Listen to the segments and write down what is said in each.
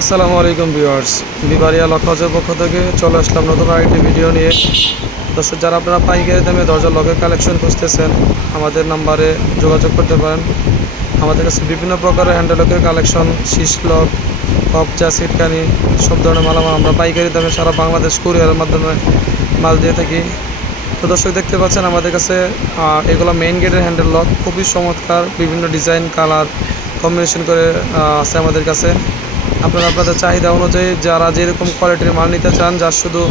আসসালামু আলাইকুম ভিউয়ার্স, বিবারিয়া লকহাউসের পক্ষ থেকে চলে আসলাম নতুন আরেকটি ভিডিও নিয়ে। দর্শক, যারা আপনারা পাইকারি দামে দরজা লকের কালেকশন খুঁজতেছেন, আমাদের নাম্বারে যোগাযোগ করতে পারেন। আমাদের কাছে বিভিন্ন প্রকারের হ্যান্ডেল লকের কালেকশন, শীষ লক, কবজা, সিটকানি, সব ধরনের মালামাল আমরা পাইকারি দামে সারা বাংলাদেশ কুরিয়ারের মাধ্যমে মাল দিয়ে থাকি। তো দর্শক, দেখতে পাচ্ছেন আমাদের কাছে এগুলো মেইন গেটের হ্যান্ডেল লক, খুবই চমৎকার, বিভিন্ন ডিজাইন কালার কম্বিনেশন করে আছে আমাদের কাছে। আপনারা আপনাদের চাহিদা অনুযায়ী যারা যেরকম কোয়ালিটির মাল নিতে চান, যার শুধু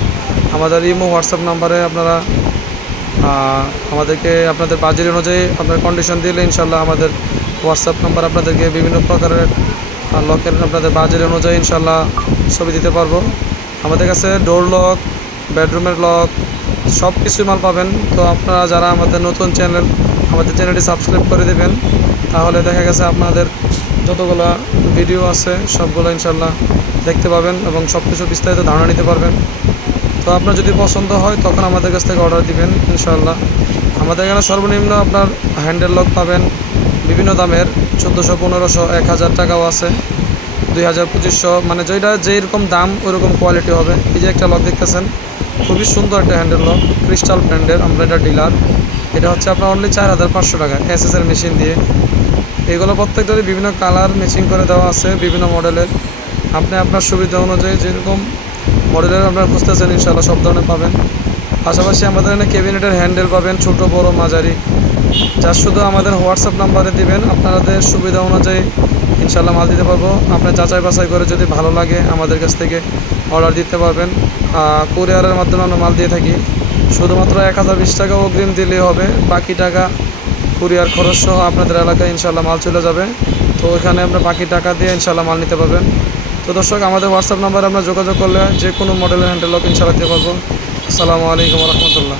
আমাদের ইমো হোয়াটসঅ্যাপ নাম্বারে আপনারা আমাদেরকে আপনাদের বাজেট অনুযায়ী আপনার কন্ডিশন দিলে ইনশাল্লাহ আমাদের হোয়াটসঅ্যাপ নাম্বার আপনাদেরকে বিভিন্ন প্রকারের লকের আপনাদের বাজেট অনুযায়ী ইনশাল্লাহ ছবি দিতে পারবো। আমাদের কাছে ডোর লক, বেডরুমের লক, সব কিছুই মাল পাবেন। তো আপনারা যারা আমাদের নতুন চ্যানেল, আমাদের চ্যানেলটি সাবস্ক্রাইব করে দেবেন, তাহলে দেখা গেছে আপনাদের যতগুলো ভিডিও আছে সবগুলো ইনশাল্লাহ দেখতে পাবেন এবং সব কিছু বিস্তারিত ধারণা নিতে পারবেন। তো আপনার যদি পছন্দ হয় তখন আমাদের কাছ থেকে অর্ডার দিবেন ইনশাল্লাহ। আমাদের এখানে সর্বনিম্ন আপনার হ্যান্ডেল লক পাবেন বিভিন্ন দামের, 1400, 1500, 1000 টাকাও আছে, 2000, 2500, মানে যেটা যেরকম দাম ওইরকম কোয়ালিটি হবে। এই যে একটা লক দেখতেছেন, খুবই সুন্দর একটা হ্যান্ডেল লক, ক্রিস্টাল ব্র্যান্ডের, আমরা এটা ডিলার। এটা হচ্ছে আপনার অনলি 4500 টাকা এসএসের মেশিন দিয়ে। এগুলো প্রত্যেকটারই বিভিন্ন কালার ম্যাচিং করে দেওয়া আছে, বিভিন্ন মডেলের। আপনি আপনার সুবিধা অনুযায়ী যেরকম মডেলের আপনারা খুঁজতেছেন ইনশাআল্লাহ সব ধরনের পাবেন। পাশাপাশি আমাদের এখানে ক্যাবিনেটের হ্যান্ডেল পাবেন, ছোট বড় মাঝারি, যা শুধু আমাদের হোয়াটসঅ্যাপ নাম্বারে দিবেন, আপনাদের সুবিধা অনুযায়ী ইনশাআল্লাহ মাল দিতে পারবো। আপনি যাচাই বাছাই করে যদি ভালো লাগে আমাদের কাছ থেকে অর্ডার দিতে পারবেন। কুরিয়ারের মাধ্যমে আমরা মাল দিয়ে থাকি। শুধুমাত্র 1020 টাকা অগ্রিম দিলেই হবে, বাকি টাকা কুরিয়ার খরচ সহ আপনাদের এলাকায় ইনশাআল্লাহ মাল চলে যাবে। তো ওইখানে আপনার বাকি টাকা দিয়ে ইনশাআল্লাহ মাল নিতে পারবেন। তো দর্শক, আমাদের হোয়াটসঅ্যাপ নাম্বারে আপনার যোগাযোগ করলে যে কোনো মডেলের হ্যান্ডেল লক ইনশাআল্লাহ দিতে পারবো। আসসালামু আলাইকুম রহমতুল্লাহ।